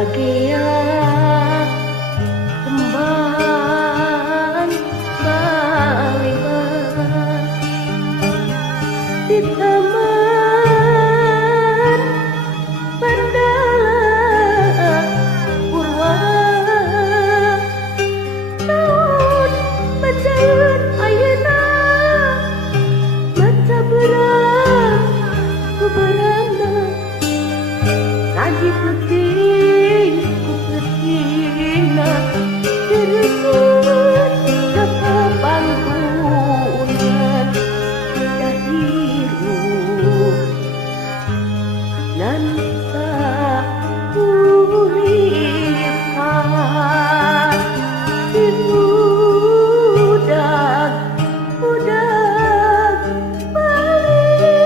bahagia kembang baliman di taman Mandala Purwa tahun macaun ayeuna maca berang kubarana kaji penting ku pentingna terusut sapa pangkunan dahiru nan sauripan di budak baliman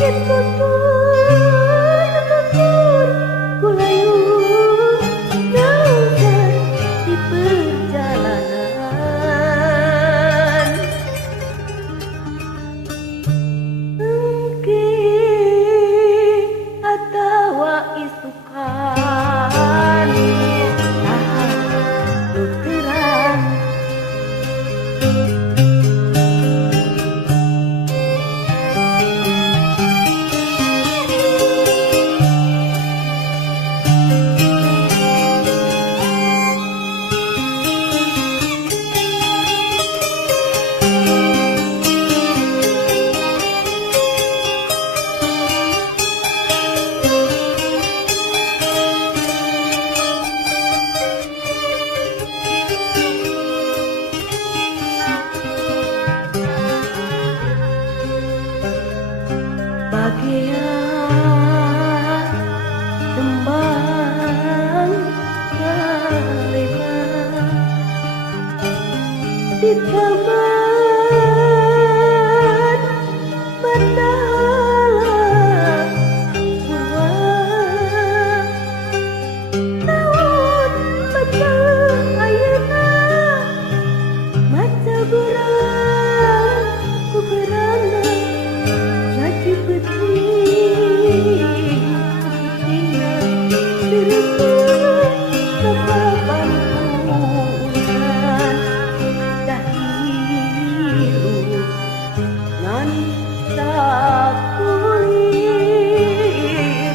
ditutur kulayu nazar di perjalanan mungkin atawa isukan tukeran bahagia kembang baliman di taman Mandala Purwa tahun macaun ayeuna maca berang kubarana kaji penting kupentingna terusut sapa pangkunan dahiru nan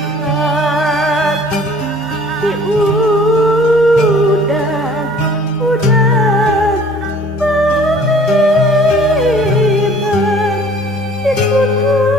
sakulipat di udan baliman ditutur